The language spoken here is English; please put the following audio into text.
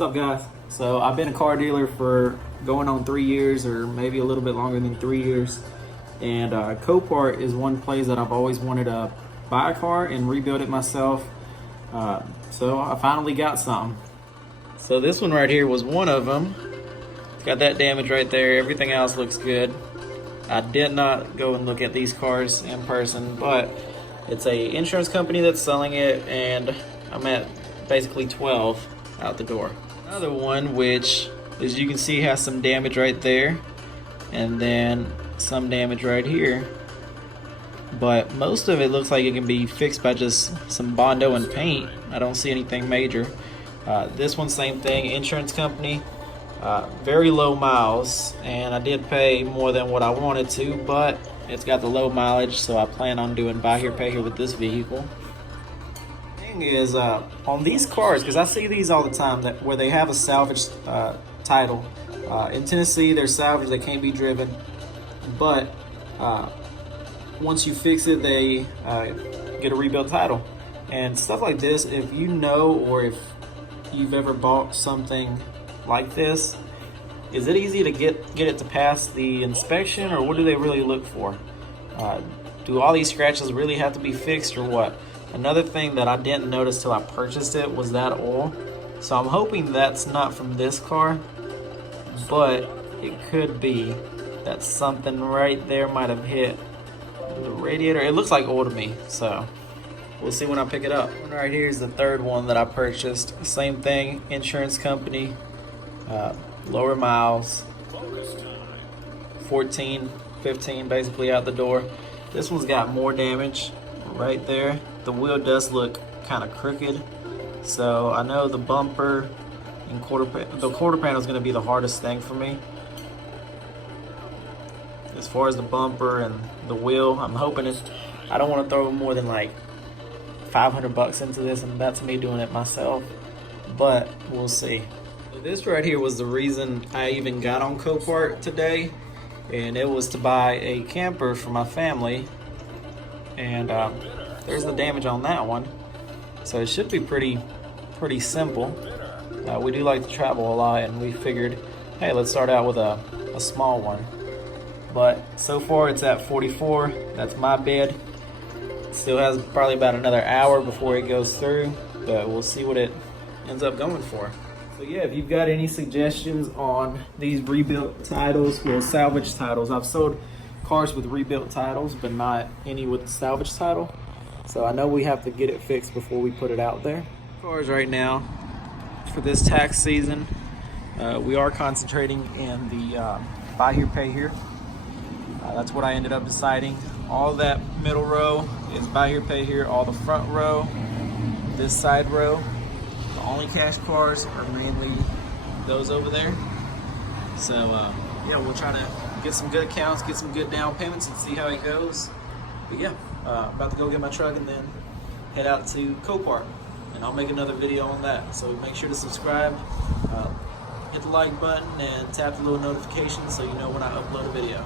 What's up, guys? So I've been a car dealer for going on 3 years, or maybe a little bit longer than 3 years. And Copart is one place that I've always wanted to buy a car and rebuild it myself. So I finally got something. So this one right here was one of them. It's got that damage right there. Everything else looks good. I did not go and look at these cars in person, but it's a insurance company that's selling it, and I'm at basically 12 out the door. Another one, which as you can see has some damage right there, and then some damage right here, but most of it looks like it can be fixed by just some Bondo and paint. I don't see anything major. This one, same thing, insurance company, very low miles, and I did pay more than what I wanted to, but it's got the low mileage, so I plan on doing buy here pay here with this vehicle. Thing is, on these cars, because I see these all the time, that where they have a salvage title. In Tennessee, they're salvage, they can't be driven, but once you fix it, they get a rebuilt title. And stuff like this, if you know, or if you've ever bought something like this, is it easy to get it to pass the inspection, or what do they really look for? Do all these scratches really have to be fixed, or what? Another thing that I didn't notice till I purchased it was that oil. So I'm hoping that's not from this car, but it could be that something right there might have hit the radiator. It looks like oil to me, so we'll see when I pick it up. Right here is the third one that I purchased. Same thing, insurance company, lower miles, 14, 15 basically out the door. This one's got more damage right there. The wheel does look kind of crooked, so I know the bumper and the quarter panel is going to be the hardest thing for me. As far as the bumper and the wheel, I'm hoping I don't want to throw more than like 500 bucks into this, and that's me doing it myself, but we'll see. This right here was the reason I even got on Copart today, and it was to buy a camper for my family, and there's the damage on that one. So it should be pretty simple. We do like to travel a lot, and we figured, hey, let's start out with a small one. But so far it's at 44. That's my bid. Still has probably about another hour before it goes through, but we'll see what it ends up going for. So yeah, if you've got any suggestions on these rebuilt titles, well, salvage titles. I've sold cars with rebuilt titles, but not any with the salvage title. So I know we have to get it fixed before we put it out there. Cars right now, for this tax season, we are concentrating in the buy here, pay here. That's what I ended up deciding. All that middle row is buy here, pay here. All the front row, this side row, the only cash cars are mainly those over there. So yeah, we'll try to get some good accounts, get some good down payments, and see how it goes. But yeah, about to go get my truck and then head out to Copart, and I'll make another video on that. So make sure to subscribe, hit the like button, and tap the little notification so you know when I upload a video.